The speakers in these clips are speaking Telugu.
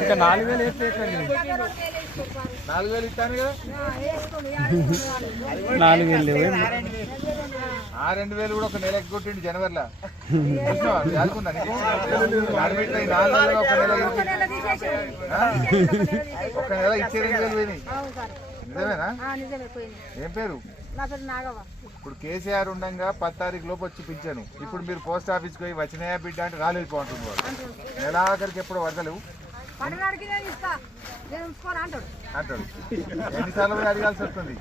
ఇంకా 4000 వేస్తే 4000 ఇస్తాను కదా 4000 ఆ 2000 కూడా ఒక నెల ఎగ్గొట్టిండు జనవరిలో యాదుకుందా ఒక నెల ఇచ్చే 2000 పోయినాయి నిజమేనా? ఏం పేరు? ఇప్పుడు కేసీఆర్ ఉండగా 10 తారీఖు లోపు వచ్చి పింఛను. ఇప్పుడు మీరు పోస్ట్ ఆఫీస్కి పోయి వచ్చినాయా బిడ్డ అంటే రాలేదు పోంటుంది వాడు. నెలాఖరికి ఎప్పుడు వదలవు అంటాడు. ఎన్నిసార్లు అడగాల్సి వస్తుంది?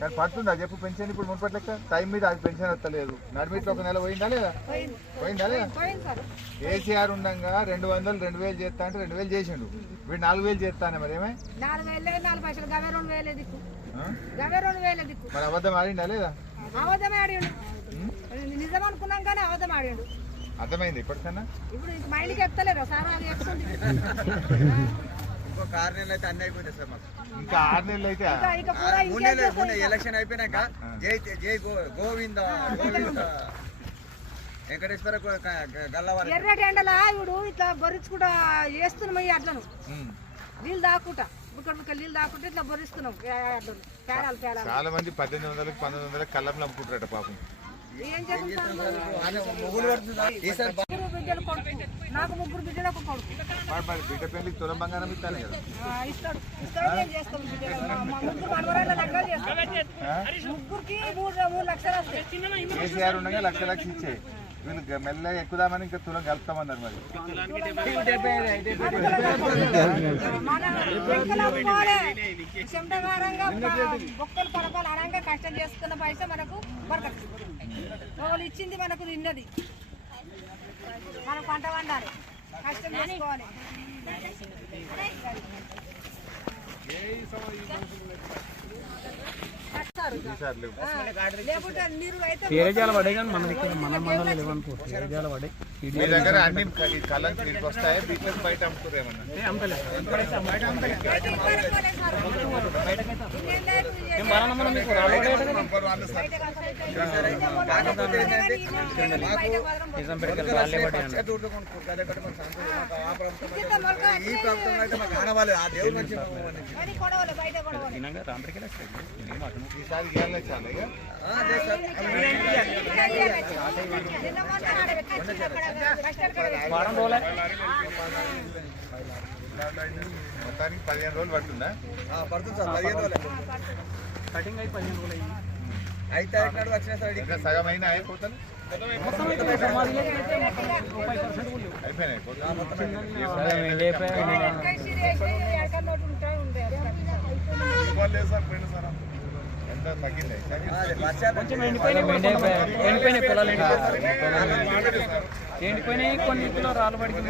కానీ పడుతుందా చెప్పు పెన్షన్? ఇప్పుడు మున్పటి లెక్క టైం మీద అది పెన్షన్ వస్తలేదు. నడిమిట్లో ఒక నెల పోయిందా లేదా? కేసీఆర్ ఉండగా 200 2000 చేస్తా అంటే 2000 చేసిండు. వీడు 4000 చేస్తానే మరి ఏమే మరి అబద్ధం ఆడిండా లేదా? అర్థమైంది ఇప్పటికన్నా? ఇంకొక 6 నెలలు అయితే అన్నీ అయిపోతాయి సార్ మాకు. ఇంకా 6 నెలలు అయితే ఎలక్షన్ అయిపోయినాక జై గోవింద వెంకటేశ్వర గల్లవారి ఎర్రటెండలా ఇప్పుడు ఇట్లా బొరుచుకుంటా వేస్తున్నాం. ఈ అట్లను నీళ్ళు దాక్కుంటా నీళ్ళు దాక్కుంటే ఇట్లా బొరుస్తున్నాం. చాలా మంది 1800 1900 కళ్ళంలో అమ్ముకుంటారట పాపం. నాకు 3 బిడ్డలు ఒక కొడుకు. బిడ్డ పెళ్లికి తులం బంగారం ఇస్తానే కదా? ముగ్గురికి 3 లక్షలు వస్తాయి. కేసీఆర్ ఉండగా లక్ష ఇచ్చే వీళ్ళు మెల్లగా ఎక్కుదామని ఇంకా తులం కలుపుతామన్నారు. మరి బొక్కలు పడపాలు అనంగా కష్టం చేసుకున్న పైసా మనకు బరకచ్చు. వాళ్ళు ఇచ్చింది మనకు నిన్నది. మనం పంట వండాలి, కష్టం చేసుకోవాలి. తీరజాల పడే కానీ మన దగ్గర మన మండలం లేవనుకో. తీరజాల పడే మీ దగ్గర అన్ని కళ్ళకి వీటికి వస్తాయి. బిజినెస్ బయట అమ్ముతారేమన్నా? ఈ ప్రభుత్వం అయితే మాకు ఆనవాలి. ఆ దేవుడు నుంచి ఈసారి గేళ్ళే చాలా ఇక మొత్తానికి 15 రోజులు పడుతుందా? పడుతుంది సార్. 15 రోజులు కటింగ్ అయి 15 రోజులు అయ్యింది. అయితే వచ్చిన సార్ సగం అయినా అయిపోతాను ఎంత తగ్గింది? ఎండిపోయినాయి. కొన్నింటిలో రాళ్ళు పడికి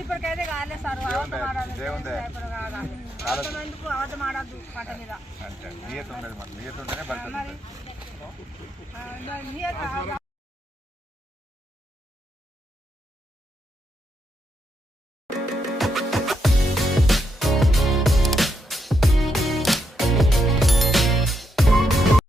ఇప్పటికైతే కాలేదు సార్. అబద్ధం ఆడద్దు పంట మీద.